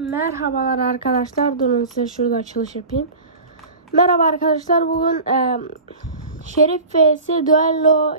Merhabalar arkadaşlar. Durun size şurada açılış yapayım. Merhaba arkadaşlar. Bugün e, Şerif vs Duello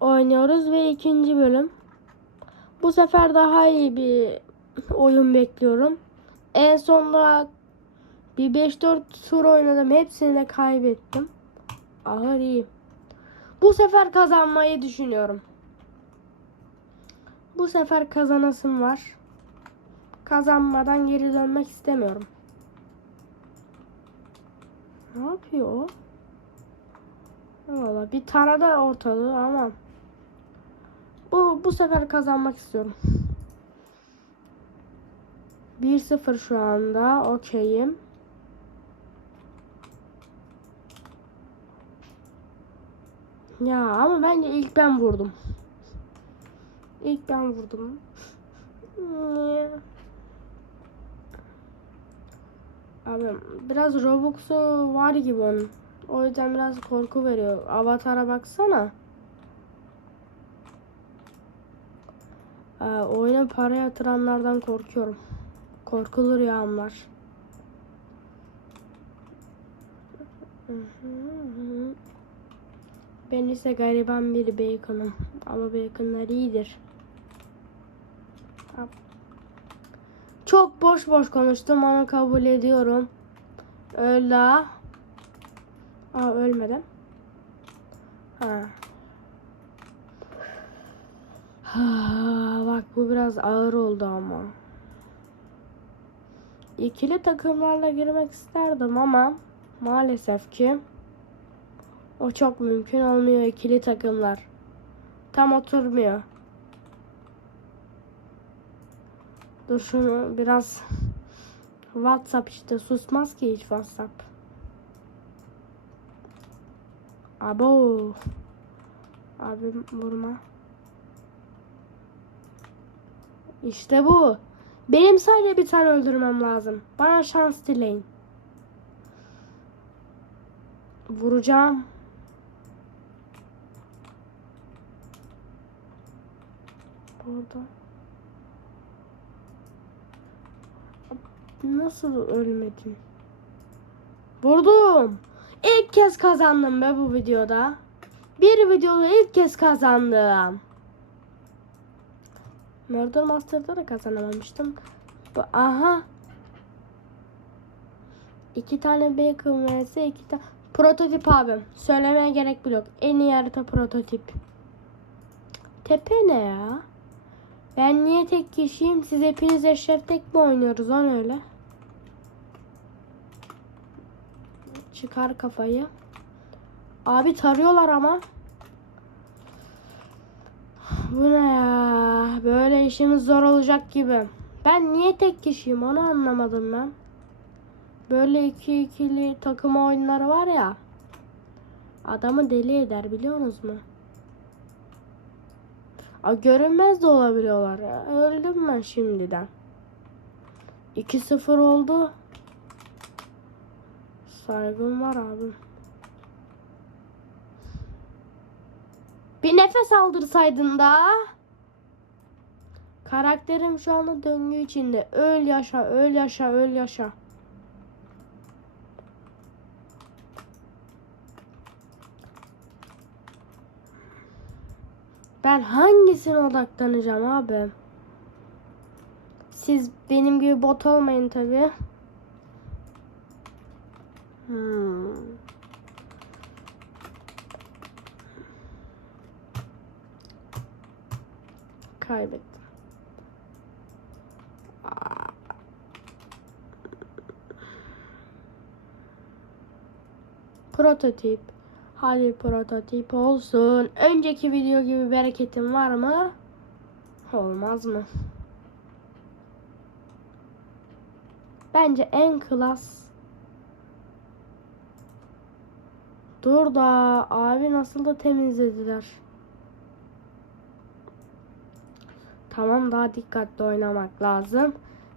oynuyoruz ve ikinci bölüm. Bu sefer daha iyi bir oyun bekliyorum. En sonunda bir 5-4 tur oynadım. Hepsini de kaybettim. Ağır iyi. Bu sefer kazanmayı düşünüyorum. Bu sefer kazanasım var. Kazanmadan geri dönmek istemiyorum. Ne yapıyor o? Valla bir taradı ortalığı ama bu bu sefer kazanmak istiyorum. 1-0 şu anda. Okeyim. Ya ama bence ilk ben vurdum. İlk ben vurdum. Abi biraz Robux'u var gibi onun. O yüzden biraz korku veriyor. Avatar'a baksana. Ee, oyuna para yatıranlardan korkuyorum. Korkulur ya amlar. Ben ise gariban bir bacon'ım. Ama bacon'lar iyidir. Çok boş boş konuştum onu kabul ediyorum. Ha. Aa ölmedim. Ha. Ha, bak bu biraz ağır oldu ama. İkili takımlarla girmek isterdim ama maalesef ki o çok mümkün olmuyor ikili takımlar. Tam oturmuyor. Dur şunu biraz WhatsApp işte susmaz ki hiç WhatsApp. Abo. Abim vurma. İşte bu. Benim sadece bir tane öldürmem lazım. Bana şans dileyin. Vuracağım. Burada. Nasıl ölmedin? Vurdum. İlk kez kazandım be bu videoda. Bir videoda ilk kez kazandım. Murder Master'da da kazanamamıştım. Aha. İki tane bacon vs iki tane prototip abim. Söylemeye gerek bile yok. En iyi harita prototip. Tepe ne ya? Ben niye tek kişiyim? Siz hepiniz eşref tek mi oynuyoruz? On öyle. Çıkar kafayı. Abi tarıyorlar ama. Bu ne ya? Böyle işimiz zor olacak gibi. Ben niye tek kişiyim onu anlamadım ben. Böyle iki ikili takım oyunları var ya. Adamı deli eder biliyorsunuz mu? A, görünmez de olabiliyorlar. Öldüm ben şimdiden. 2-0 oldu. Saygım var abi. Bir nefes aldırsaydın da. Karakterim şu anda döngü içinde. Öl yaşa, öl yaşa, öl yaşa. Ben hangisine odaklanacağım abi? Siz benim gibi bot olmayın tabi. Hmm. Kaybettim. Prototip. Hadi prototip olsun. Önceki video gibi bereketim var mı? Olmaz mı? Bence en klas. Dur da abi nasıl da temizlediler. Tamam daha dikkatli oynamak lazım.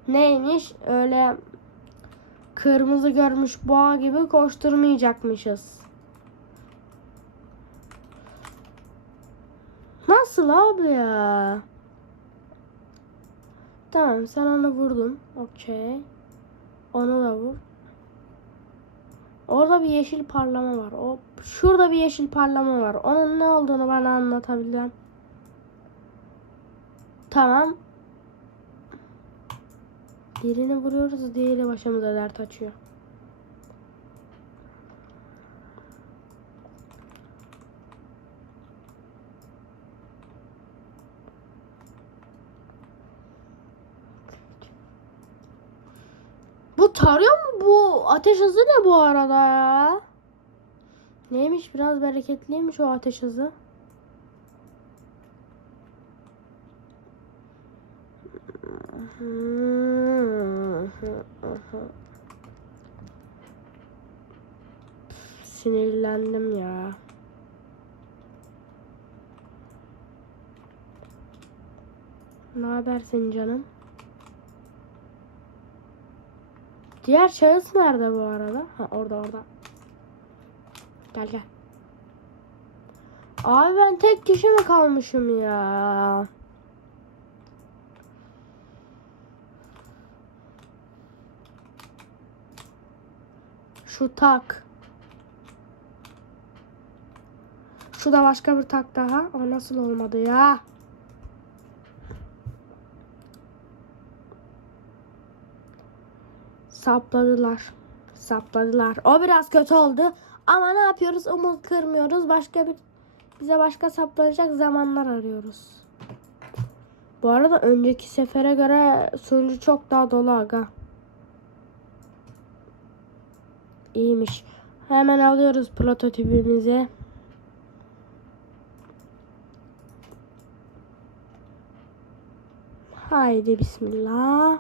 Neymiş öyle kırmızı görmüş boğa gibi koşturmayacakmışız. Nasıl abi ya? Tamam sen onu vurdun. Okey. Onu da vur. Orada bir yeşil parlama var. O şurada bir yeşil parlama var. Onun ne olduğunu bana anlatabilen. Tamam. Birini vuruyoruz, diğeri başımıza dert açıyor. Tarıyor mu bu? Ateş hızı ne bu arada ya? Neymiş biraz bereketliymiş o ateş hızı. Sinirlendim ya. Ne habersin canım? Diğer şahıs nerede bu arada? Ha orada orada. Gel gel. Abi ben tek kişi mi kalmışım ya? Şu tak. Şu da başka bir tak daha. O nasıl olmadı ya? Sapladılar. Sapladılar. O biraz kötü oldu. Ama ne yapıyoruz? Umut kırmıyoruz. Başka bir bize başka saplanacak zamanlar arıyoruz. Bu arada önceki sefere göre sunucu çok daha dolu aga. İyiymiş. Hemen alıyoruz prototipimizi. Haydi bismillah.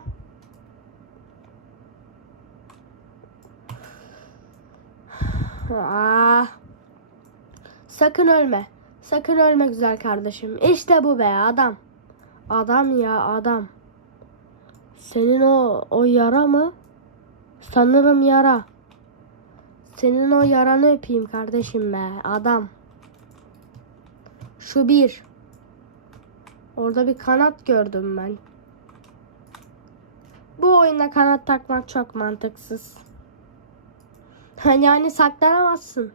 Ah. Sakın ölme. Sakın ölme güzel kardeşim. İşte bu be adam. Adam ya adam. Senin o o yara mı? Sanırım yara. Senin o yaranı öpeyim kardeşim be. Adam. Şu bir. Orada bir kanat gördüm ben. Bu oyunda kanat takmak çok mantıksız. Yani saklanamazsın.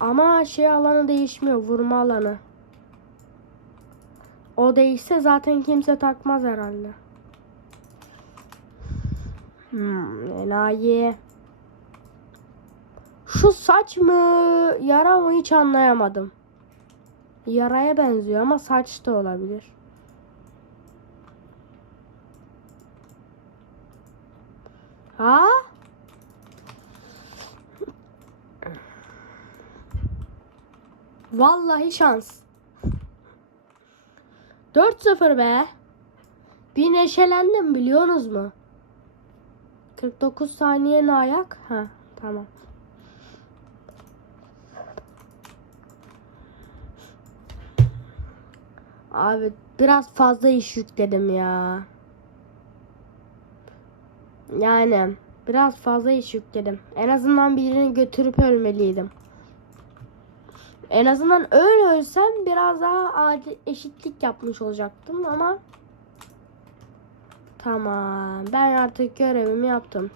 Ama şey alanı değişmiyor. Vurma alanı. O değişse zaten kimse takmaz herhalde. Hmm, enayi. Şu saç mı yara mı hiç anlayamadım. Yaraya benziyor ama saç da olabilir. Ha? Vallahi şans. 4-0 be. Bir neşelendim biliyorsunuz mu? 49 saniye ne ayak? Ha tamam. Abi biraz fazla iş yükledim ya. Yani biraz fazla iş yükledim. En azından birini götürüp ölmeliydim. En azından öyle ölsem biraz daha adil, eşitlik yapmış olacaktım ama tamam ben artık görevimi yaptım.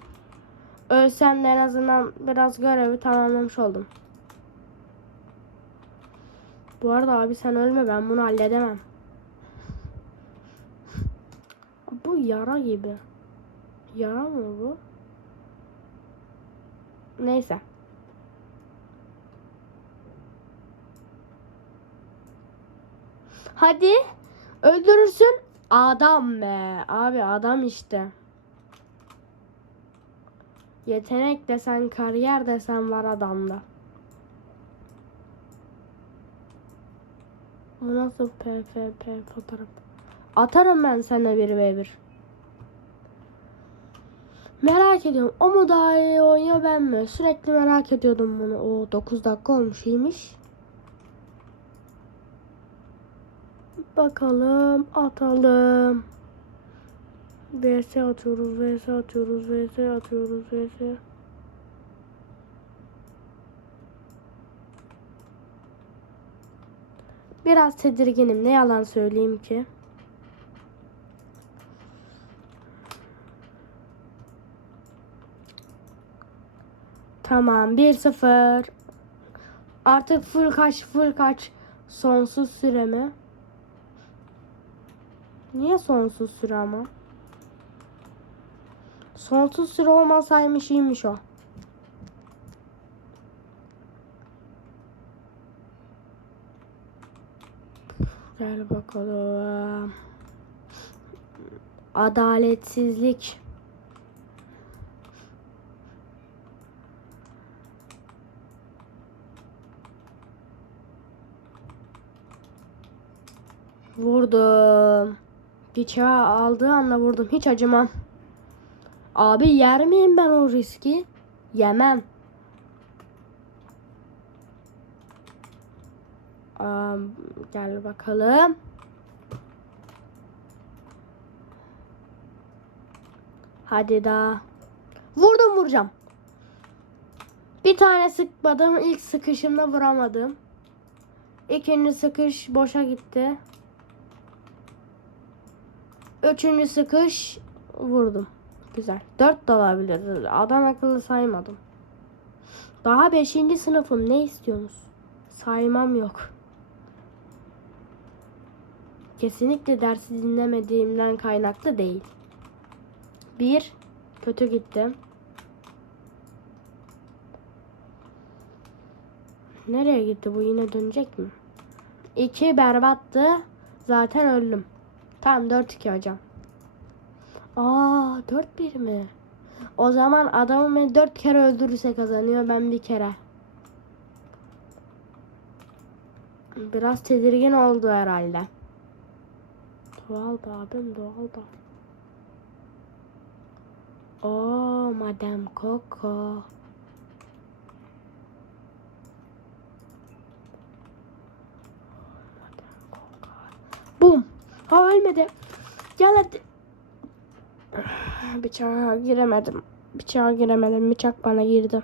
Ölsem de en azından biraz görevi tamamlamış oldum. Bu arada abi sen ölme ben bunu halledemem. Bu yara gibi. Yara mı bu? Neyse. Hadi öldürürsün. Adam be. Abi adam işte. Yetenek desen, kariyer desen var adamda. Bu nasıl PFP fotoğraf? Atarım ben sana bir ve bir. Merak ediyorum. O mu daha iyi oynuyor ben mi? Sürekli merak ediyordum bunu. O 9 dakika olmuş iyiymiş. Bakalım atalım. VS atıyoruz, VS atıyoruz, VS atıyoruz, VS. Biraz tedirginim. Ne yalan söyleyeyim ki. Tamam 1-0. Artık full kaç full kaç. Sonsuz süre mi? Niye sonsuz süre ama? Sonsuz süre olmasaymış iyiymiş o. Gel bakalım. Adaletsizlik. Vurdum. Bıçağı aldığı anda vurdum. Hiç acımam. Abi yer miyim ben o riski? Yemem. Aa, gel bakalım. Hadi daha. Vurdum vuracağım. Bir tane sıkmadım. İlk sıkışımda vuramadım. İkinci sıkış boşa gitti. Üçüncü sıkış vurdum. Güzel. Dört de olabilir. Adam akıllı saymadım. Daha beşinci sınıfım. Ne istiyorsunuz? Saymam yok. Kesinlikle dersi dinlemediğimden kaynaklı değil. Bir, kötü gittim. Nereye gitti bu yine dönecek mi? İki berbattı. Zaten öldüm. Tamam 4-2 hocam. Aa 4-1 mi? O zaman adamı beni 4 kere öldürürse kazanıyor ben bir kere. Biraz tedirgin oldu herhalde. Doğal da abim doğal da. Oo Madame Coco. Madame Ha ölmedi. Gel hadi. Bıçağa giremedim. Bıçağa giremedim. Bıçak bana girdi.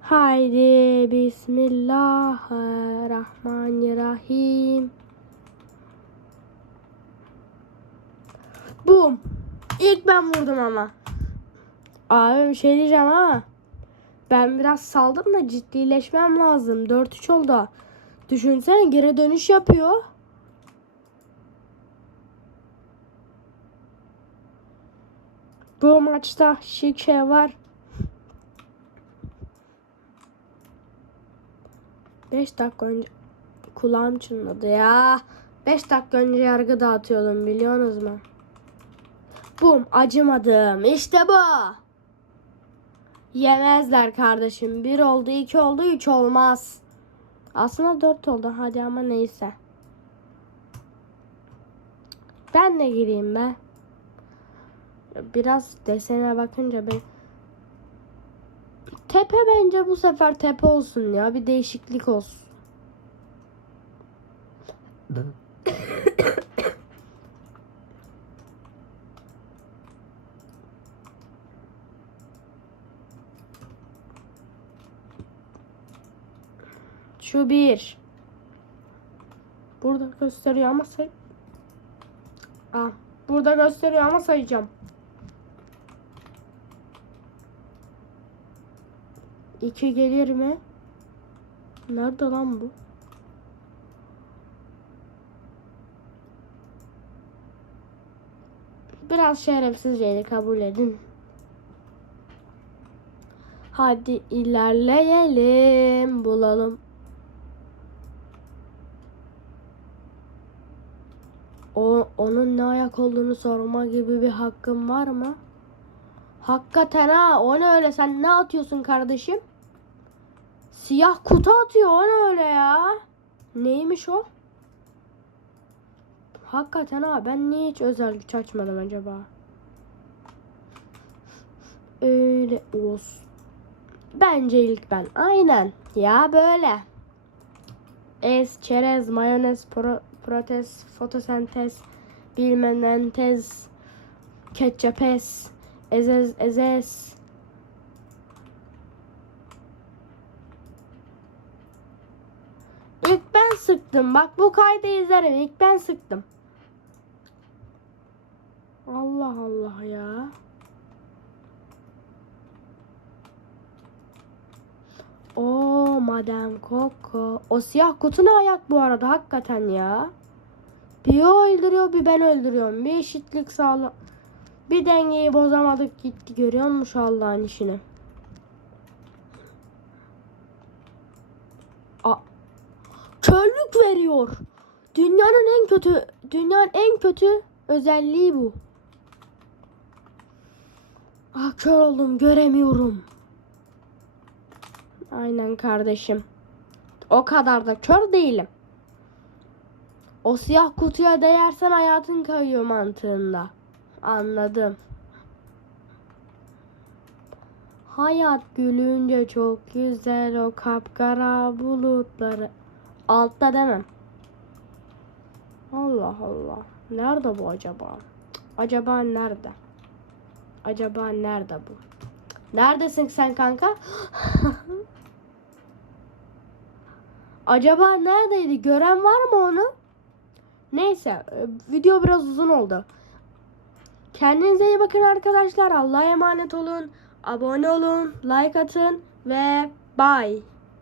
Haydi Bismillahirrahmanirrahim. Bum. İlk ben vurdum ama. Abi bir şey diyeceğim ha. Ben biraz saldım da ciddileşmem lazım. 4-3 oldu. Düşünsene geri dönüş yapıyor. Bu maçta şike var. 5 dakika önce kulağım çınladı ya. 5 dakika önce yargı dağıtıyordum biliyorsunuz mu? Bum acımadım. İşte bu. Yemezler kardeşim. 1 oldu, 2 oldu, 3 olmaz. Aslında 4 oldu. Hadi ama neyse. Ben de gireyim be. Biraz desene bakınca ben Tepe bence bu sefer tepe olsun ya. Bir değişiklik olsun. Şu bir. Burada gösteriyor ama say... Aa, burada gösteriyor ama sayacağım. İki gelir mi? Nerede lan bu? Biraz şerefsizceydi kabul edin. Hadi ilerleyelim bulalım. O onun ne ayak olduğunu sorma gibi bir hakkım var mı? Hakikaten ha o ne öyle sen ne atıyorsun kardeşim? Siyah kutu atıyor o ne öyle ya? Neymiş o? Hakikaten ha ben niye hiç özel güç açmadım acaba? Öyle olsun. Bence ilk ben. Aynen. Ya böyle. Ez, çerez, mayonez, pro, protez, fotosentez, bilmenentez, ketçapes, ezez, ezez. İlk ben sıktım. Bak bu kaydı izlerim. İlk ben sıktım. Allah Allah ya. Oo Madame Coco. O siyah kutu ne ayak bu arada hakikaten ya. Bir o öldürüyor bir ben öldürüyorum. Bir eşitlik sağla. Bir dengeyi bozamadık gitti. Görüyor musun Allah'ın işini? A Körlük veriyor. Dünyanın en kötü dünyanın en kötü özelliği bu. Ah kör oldum göremiyorum. Aynen kardeşim. O kadar da kör değilim. O siyah kutuya değersen hayatın kayıyor mantığında. Anladım. Hayat gülünce çok güzel o kapkara bulutları. Altta demem. Allah Allah. Nerede bu acaba? Acaba nerede? Acaba nerede bu? Neredesin sen kanka? Acaba neredeydi? Gören var mı onu? Neyse, e, video biraz uzun oldu. Kendinize iyi bakın arkadaşlar. Allah'a emanet olun. Abone olun, like atın ve bye.